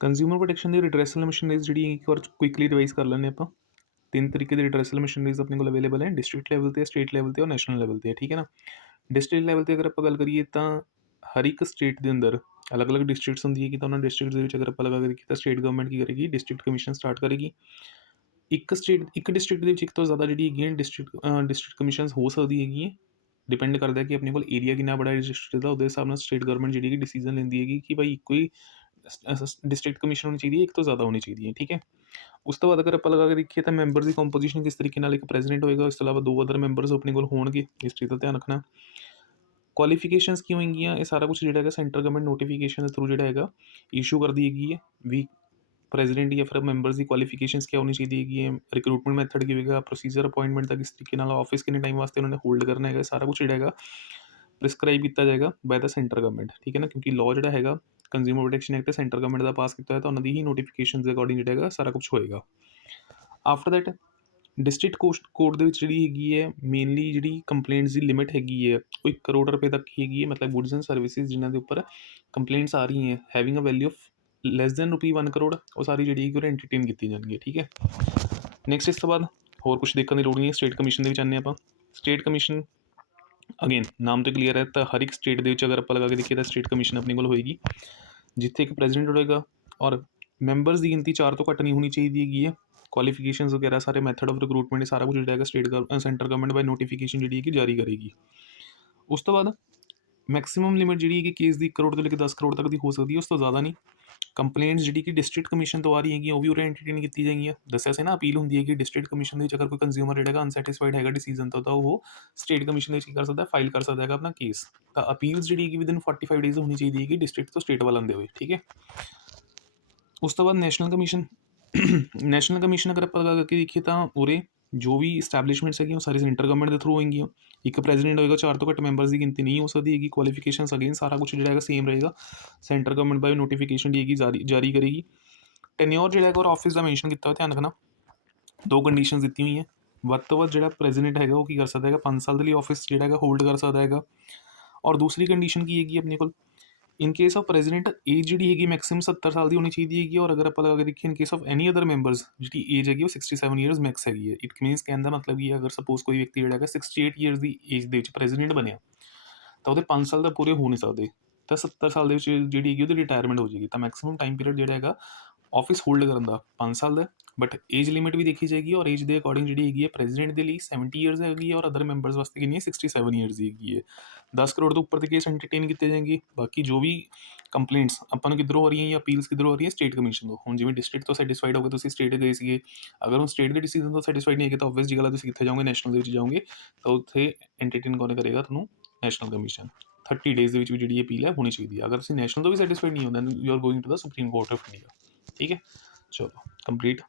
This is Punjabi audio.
ਕੰਜ਼ਿਊਮਰ ਪ੍ਰੋਟੈਕਸ਼ਨ ਦੀ ਰਿਡਰੈਸਲ ਮਸ਼ੀਨਰੀਜ਼ ਜਿਹੜੀ ਇੱਕ ਵਾਰ ਕੁਇਕਲੀ ਰਿਵਾਈਜ਼ ਕਰ ਲੈਂਦੇ ਆਪਾਂ। 3 ਤਰੀਕੇ ਦੀ ਰਿਡਰੈਸਲ ਮਸ਼ੀਨਰੀਜ਼ ਆਪਣੇ ਕੋਲ ਅਵੇਲੇਬਲ ਹੈ, ਡਿਸਟ੍ਰਿਕਟ ਲੈਵਲ 'ਤੇ, ਸਟੇਟ ਲੈਵਲ 'ਤੇ ਔਰ ਨੈਸ਼ਨਲ ਲੈਵਲ 'ਤੇ, ਠੀਕ ਹੈ ਨਾ। ਡਿਸਟ੍ਰਿਕਟ ਲੈਵਲ 'ਤੇ ਅਗਰ ਆਪਾਂ ਗੱਲ ਕਰੀਏ ਤਾਂ ਹਰ ਇੱਕ ਸਟੇਟ ਦੇ ਅੰਦਰ ਅਲੱਗ-ਅਲੱਗ ਡਿਸਟ੍ਰਿਕਟਸ ਹੁੰਦੀ ਹੈ ਕਿ ਤਾਂ ਉਹਨਾਂ ਡਿਸਟ੍ਰਿਕਟ ਦੇ ਵਿੱਚ ਅਗਰ ਆਪਾਂ ਲਗਾ ਕਰੀਏ ਤਾਂ ਸਟੇਟ ਗਵਰਨਮੈਂਟ ਕੀ ਕਰੇਗੀ, ਡਿਸਟ੍ਰਿਕਟ ਕਮਿਸ਼ਨ ਸਟਾਰਟ ਕਰੇਗੀ। ਇੱਕ ਡਿਸਟ੍ਰਿਕਟ ਦੇ ਵਿੱਚ ਇੱਕ ਤੋਂ ਜ਼ਿਆਦਾ ਜਿਹੜੀ ਹੈਗੀ ਹੈ ਡਿਸਟ੍ਰਿਕਟ ਕਮਿਸ਼ਨਸ ਹੋ ਸਕਦੀ ਹੈਗੀ ਹੈ। ਡਿਪੈਂਡ ਕਰਦਾ ਕਿ ਆਪਣੇ ਕੋਲ ਏਰੀਆ ਕਿੰਨਾ ਬੜਾ ਹੈ ਡਿਸਟ੍ਰਿਕਟ ਦਾ, ਉਹਦੇ ਹਿਸਾਬ ਨਾਲ ਸਟੇਟ ਗਵਰਨਮੈਂਟ ਜਿਹੜੀ ਹੈਗੀ ਡਿਸੀਜਨ ਲੈਂਦੀ ਹੈਗੀ ਕਿ ਭਾਈ ਇੱਕੋ ਹੀ ਡਿਸਟ੍ਰਿਕਟ ਕਮਿਸ਼ਨ ਹੋਣੀ ਚਾਹੀਦੀ ਹੈ, ਇੱਕ ਤੋਂ ਜ਼ਿਆਦਾ ਹੋਣੀ ਚਾਹੀਦੀ ਹੈ, ਠੀਕ ਹੈ। ਉਸ ਤੋਂ ਬਾਅਦ ਅਗਰ ਆਪਾਂ ਲਗਾ ਕੇ ਦੇਖੀਏ ਤਾਂ ਮੈਂਬਰ ਦੀ ਕੰਪੋਜੀਸ਼ਨ ਕਿਸ ਤਰੀਕੇ ਨਾਲ, ਇੱਕ ਪ੍ਰੈਜ਼ੀਡੈਂਟ ਹੋਏਗਾ, ਇਸ ਤੋਂ ਇਲਾਵਾ 2 ਅਦਰ ਮੈਂਬਰਸ ਆਪਣੇ ਕੋਲ ਹੋਣਗੇ, ਇਸ ਚੀਜ਼ ਦਾ ਧਿਆਨ ਰੱਖਣਾ। ਕੁਆਲੀਫਿਕੇਸ਼ਨਸ ਕੀ ਹੋਏਗੀਆਂ, ਇਹ ਸਾਰਾ ਕੁਛ ਜਿਹੜਾ ਹੈਗਾ ਸੈਂਟਰ ਗਵਰਨਮੈਂਟ ਨੋਟੀਫਿਕੇਸ਼ਨ ਦੇ ਥਰੂ ਜਿਹੜਾ ਹੈਗਾ ਇਸ਼ੂ ਕਰਦੀ ਹੈਗੀ ਹੈ ਵੀ ਪ੍ਰੈਜ਼ੀਡੈਂਟ ਜਾਂ ਫਿਰ ਮੈਂਬਰਸ ਦੀ ਕੁਆਲੀਫਿਕੇਸ਼ਨਸ ਕੀ ਹੋਣੀ ਚਾਹੀਦੀ ਹੈਗੀ ਹੈ, ਰਿਕਰੂਟਮੈਂਟ ਮੈਥਡ ਕੀ ਹੋਵੇਗਾ, ਪ੍ਰੋਸੀਜਰ ਅਪਾਇੰਟਮੈਂਟ ਦਾ ਕਿਸ ਤਰੀਕੇ ਨਾਲ, ਆਫਿਸ ਕਿੰਨੇ ਟਾਈਮ ਵਾਸਤੇ ਉਹਨਾਂ ਨੇ ਹੋਲਡ ਕਰਨਾ ਹੈਗਾ, ਸਾਰਾ ਕੁਛ ਜਿਹੜਾ ਹੈਗਾ ਪ੍ਰਿਸਕ੍ਰਾਈਬ ਕੀਤਾ ਜਾਏਗਾ ਬਾਏ ਦਾ ਸੈਂਟਰ ਗਵਰਨਮੈਂਟ, ਠੀਕ ਹੈ ਨਾ। ਕਿਉਂਕਿ ਲਾਅ ਜਿਹੜਾ ਹੈਗਾ consumer protection act centre government ਦਾ ਪਾਸ ਕੀਤਾ ਹੋਇਆ ਤਾਂ ਉਹਨਾਂ ਦੀ ਹੀ ਨੋਟੀਫਿਕੇਸ਼ਨ ਦੇ ਅਕੋਰਡਿੰਗ ਜਿਹੜਾ ਹੈਗਾ ਸਾਰਾ ਕੁਛ ਹੋਏਗਾ। ਆਫਟਰ ਦੈਟ ਡਿਸਟ੍ਰਿਕਟ ਕੋਰਟ ਦੇ ਵਿੱਚ ਜਿਹੜੀ ਹੈਗੀ ਹੈ ਮੇਨਲੀ ਜਿਹੜੀ ਕੰਪਲੇਂਟਸ ਦੀ ਲਿਮਿਟ ਹੈਗੀ ਹੈ ਉਹ 1 ਕਰੋੜ ਰੁਪਏ ਤੱਕ ਹੈਗੀ ਹੈ, ਮਤਲਬ ਗੁਡਸ ਐਂਡ ਸਰਵਿਸਿਜ਼ ਜਿਨ੍ਹਾਂ ਦੇ ਉੱਪਰ ਕੰਪਲੇਂਟਸ ਆ ਰਹੀਆਂ having a value of less than rupee 1 crore, ਉਹ ਸਾਰੀ ਜਿਹੜੀ ਹੈਗੀ ਉਹ ਐਂਟਰਟੇਨ ਕੀਤੀ ਜਾਂਦੀ ਹੈ, ਠੀਕ ਹੈ। ਨੈਕਸਟ ਇਸ ਤੋਂ ਬਾਅਦ ਹੋਰ ਕੁਛ ਦੇਖਣ ਦੀ ਲੋੜ ਨਹੀਂ ਹੈ, ਸਟੇਟ ਕਮਿਸ਼ਨ ਦੇ ਵਿੱਚ ਆਉਂਦੇ ਆਪਾਂ। ਸਟੇਟ ਕਮਿਸ਼ਨ ਅਗੇਨ ਨਾਮ ਤੋਂ ਕਲੀਅਰ ਹੈ ਤਾਂ ਹਰ ਇੱਕ ਸਟੇਟ ਦੇ ਵਿੱਚ ਅਗਰ ਆਪਾਂ ਲਗਾ ਕੇ ਦੇਖੀਏ ਤਾਂ ਸਟੇਟ ਕਮਿਸ਼ਨ ਆਪਣੇ ਕੋਲ ਹੋਏਗੀ, ਜਿੱਥੇ ਇੱਕ ਪ੍ਰੈਜ਼ੀਡੈਂਟ ਹੋਏਗਾ ਔਰ ਮੈਂਬਰਸ ਦੀ ਗਿਣਤੀ 4 ਤੋਂ ਘੱਟ ਨਹੀਂ ਹੋਣੀ ਚਾਹੀਦੀ ਹੈਗੀ ਹੈ। ਕੁਆਲੀਫਿਕੇਸ਼ਨਸ ਵਗੈਰਾ ਸਾਰੇ ਮੈਥਡ ਆਫ ਰਿਕਰੂਟਮੈਂਟ ਸਾਰਾ ਕੁਝ ਜਿਹੜਾ ਹੈਗਾ ਸੈਂਟਰ ਗਵਰਨਮੈਂਟ ਬਾਈ ਨੋਟੀਫਿਕੇਸ਼ਨ ਜਿਹੜੀ ਹੈਗੀ ਜਾਰੀ ਕਰੇਗੀ। ਉਸ ਤੋਂ ਬਾਅਦ ਮੈਕਸਿਮਮ ਲਿਮਿਟ ਜਿਹੜੀ ਹੈਗੀ ਕੇਸ ਦੀ 1 ਕਰੋੜ ਤੋਂ ਲੈ ਕੇ 10 ਕਰੋੜ ਤੱਕ ਦੀ ਹੋ ਸਕਦੀ ਹੈ, ਉਸ ਤੋਂ ਜ਼ਿਆਦਾ ਨਹੀਂ। ਕੰਪਲੇਂਟਸ ਜਿਹੜੀ ਕਿ ਡਿਸਟ੍ਰਿਕਟ ਕਮਿਸ਼ਨ ਤੋਂ ਆ ਰਹੀ ਹੈਗੀਆਂ ਉਹ ਵੀ ਉਰੇ ਐਂਟਰਟੇਨ ਕੀਤੀ ਜਾਏਗੀਆਂ। ਦੱਸਿਆ ਸੀ ਨਾ ਅਪੀਲ ਹੁੰਦੀ ਹੈ ਕਿ ਡਿਸਟ੍ਰਿਕਟ ਕਮਿਸ਼ਨ ਦੇ ਵਿੱਚ ਅਗਰ ਕੋਈ ਕੰਜ਼ਿਊਮਰ ਜਿਹੜਾ ਹੈਗਾ ਅਨਸੈਟਿਸਫਾਈਡ ਹੈਗਾ ਡਿਸੀਜਨ ਤੋਂ ਤਾਂ ਉਹ ਸਟੇਟ ਕਮਿਸ਼ਨ ਦੇ ਵਿੱਚ ਕੀ ਕਰ ਸਕਦਾ, ਫਾਈਲ ਕਰ ਸਕਦਾ ਹੈਗਾ ਆਪਣਾ ਕੇਸ। ਤਾਂ ਅਪੀਲਸ ਜਿਹੜੀ ਹੈਗੀ ਵਿਦਿਨ 45 ਡੇਜ਼ ਹੋਣੀ ਚਾਹੀਦੀ ਹੈਗੀ ਡਿਸਟ੍ਰਿਕਟ ਤੋਂ ਸਟੇਟ ਵੱਲ ਆਉਂਦੇ ਹੋਏ, ਠੀਕ ਹੈ। ਉਸ ਤੋਂ ਬਾਅਦ ਨੈਸ਼ਨਲ ਕਮਿਸ਼ਨ ਨੈਸ਼ਨਲ ਕਮਿਸ਼ਨ ਅਗਰ ਆਪਾਂ ਲਗਾ ਕੇ ਦੇਖੀਏ ਤਾਂ ਉਰੇ ਜੋ ਵੀ ਇਸਟੈਬਲਿਸ਼ਮੈਂਟਸ ਹੈਗੀਆਂ ਉਹ ਸਾਰੀ ਸੈਂਟਰ ਗਵਰਨਮੈਂਟ ਦੇ ਥਰੂ ਹੋਏਗੀਆਂ। ਇੱਕ ਪ੍ਰੈਜ਼ੀਡੈਂਟ ਹੋਏਗਾ, 4 ਤੋਂ ਘੱਟ ਮੈਂਬਰਸ ਦੀ ਗਿਣਤੀ ਨਹੀਂ ਹੋ ਸਕਦੀ ਹੈਗੀ। ਕੁਆਲੀਫਿਕੇਸ਼ਨਸ ਅਗੇਨ ਸਾਰਾ ਕੁਛ ਜਿਹੜਾ ਹੈਗਾ ਸੇਮ ਰਹੇਗਾ, ਸੈਂਟਰ ਗਵਰਨਮੈਂਟ ਬਾਈ ਨੋਟੀਫਿਕੇਸ਼ਨ ਦੀ ਹੈਗੀ ਜਾਰੀ ਕਰੇਗੀ। ਟੈਨਿਓਰ ਜਿਹੜਾ ਹੈਗਾ ਔਰ ਆਫਿਸ ਦਾ ਮੈਂਸ਼ਨ ਕੀਤਾ ਹੋਇਆ, ਧਿਆਨ ਰੱਖਣਾ 2 ਕੰਡੀਸ਼ਨਸ ਦਿੱਤੀਆਂ ਹੋਈਆਂ। ਵੱਧ ਤੋਂ ਵੱਧ ਜਿਹੜਾ ਪ੍ਰੈਜ਼ੀਡੈਂਟ ਹੈਗਾ ਉਹ ਕੀ ਕਰ ਸਕਦਾ ਹੈਗਾ 5 ਸਾਲ ਦੇ ਲਈ ਆਫਿਸ ਜਿਹੜਾ ਹੈਗਾ ਹੋਲਡ ਕਰ ਸਕਦਾ ਹੈਗਾ। ਔਰ ਦੂਸਰੀ ਕੰਡੀਸ਼ਨ ਕੀ ਹੈਗੀ ਆਪਣੇ ਕੋਲ, in case of president age ਜਿਹੜੀ ਹੈਗੀ ਮੈਕਸਿਮਮ 70 ਸਾਲ ਦੀ ਹੋਣੀ ਚਾਹੀਦੀ ਹੈਗੀ। ਔਰ ਅਗਰ ਆਪਾਂ ਲਗਾ ਕੇ ਦੇਖੀਏ in case of any other members ਜਿਹੜੀ ਏਜ ਹੈਗੀ ਉਹ 67 ਈਅਰਸ ਮੈਕਸ ਹੈਗੀ ਹੈ। ਇਟ ਮੀਨਸ ਕਹਿਣ ਦਾ ਮਤਲਬ ਕਿ ਅਗਰ ਸਪੋਜ਼ ਕੋਈ ਵਿਅਕਤੀ ਜਿਹੜਾ ਹੈਗਾ 68 ਈਅਰਸ ਦੀ ਏਜ ਦੇ ਵਿੱਚ ਪ੍ਰੈਜ਼ੀਡੈਂਟ ਬਣਿਆ ਤਾਂ ਉਹਦੇ 5 ਸਾਲ ਦਾ ਪੂਰੇ ਹੋ ਨਹੀਂ ਸਕਦੇ, ਤਾਂ 70 ਸਾਲ ਦੇ ਵਿੱਚ ਜਿਹੜੀ ਹੈਗੀ ਉਹਦੀ ਰਿਟਾਇਰਮੈਂਟ ਹੋ ਜਾਏਗੀ। ਤਾਂ ਮੈਕਸਿਮਮ ਟਾਈਮ ਪੀਰੀਅਡ ਜਿਹੜਾ ਹੈਗਾ ਆਫਿਸ ਹੋਲਡ ਕਰਨ ਦਾ 5 ਸਾਲ ਦਾ, ਬਟ ਏਜ ਲਿਮਿਟ ਵੀ ਦੇਖੀ ਜਾਏਗੀ ਔਰ ਏਜ ਦੇ ਅਕੋਰਡਿੰਗ ਜਿਹੜੀ ਹੈਗੀ ਹੈ ਪ੍ਰੈਜ਼ੀਡੈਂਟ ਦੇ ਲਈ 70 ਈਅਰਸ ਹੈਗੀ ਹੈ ਔਰ ਅਦਰ ਮੈਂਬਰਸ ਵਾਸਤੇ ਕਿੰਨੀ ਹੈ 67 ਈਅਰਸ ਦੀ ਹੈਗੀ ਹੈ। 10 ਕਰੋੜ ਤੋਂ ਉੱਪਰ ਦੇ ਕੇਸ ਐਂਟਰਟੇਨ ਕੀਤੇ ਜਾਣਗੇ। ਬਾਕੀ ਜੋ ਵੀ ਕੰਪਲੇਂਟਸ ਆਪਾਂ ਨੂੰ ਕਿੱਧਰੋਂ ਆ ਰਹੀਆਂ ਜਾਂ ਅਪੀਲਸ ਕਿੱਧਰੋਂ ਆ ਰਹੀਆਂ ਸਟੇਟ ਕਮਿਸ਼ਨ ਤੋਂ। ਹੁਣ ਜਿਵੇਂ ਡਿਸਟ੍ਰਿਕਟ ਤੋਂ ਸੈਟਿਸਫਾਈਡ ਹੋ ਗਏ ਤੁਸੀਂ ਸਟੇਟ ਗਏ ਸੀਗੇ, ਅਗਰ ਉਹ ਸਟੇਟ ਦੇ ਡਿਸੀਜਨ ਤੋਂ ਸੈਟਿਸਫਾਈਡ ਨਹੀਂ ਹੈਗੇ ਤਾਂ ਆਬਵੀਅਸ ਜੀ ਗੱਲ ਹੈ ਤੁਸੀਂ ਕਿੱਥੇ ਜਾਓਗੇ, ਨੈਸ਼ਨਲ ਦੇ ਵਿੱਚ ਜਾਓਗੇ ਤਾਂ ਉੱਥੇ ਐਂਟਰਟੇਨ ਕੌਣ ਕਰੇਗਾ ਤੁਹਾਨੂੰ, ਨੈਸ਼ਨਲ ਕਮਿਸ਼ਨ। 30 ਡੇਜ਼ ਦੇ ਵਿੱਚ ਵੀ ਜਿਹੜੀ ਅਪੀਲ ਹੈ ਹੋਣੀ ਚਾਹੀਦੀ ਹੈ। ਅਗਰ ਤੁਸੀਂ ਨੈਸ਼ਨਲ ਤੋਂ ਵੀ ਸੈਟਿਸਫਾਈਡ ਨਹੀਂ ਹੋ then you are going to the Supreme Court of India, ਠੀਕ ਹੈ। ਚਲੋ ਕੰਪਲੀਟ।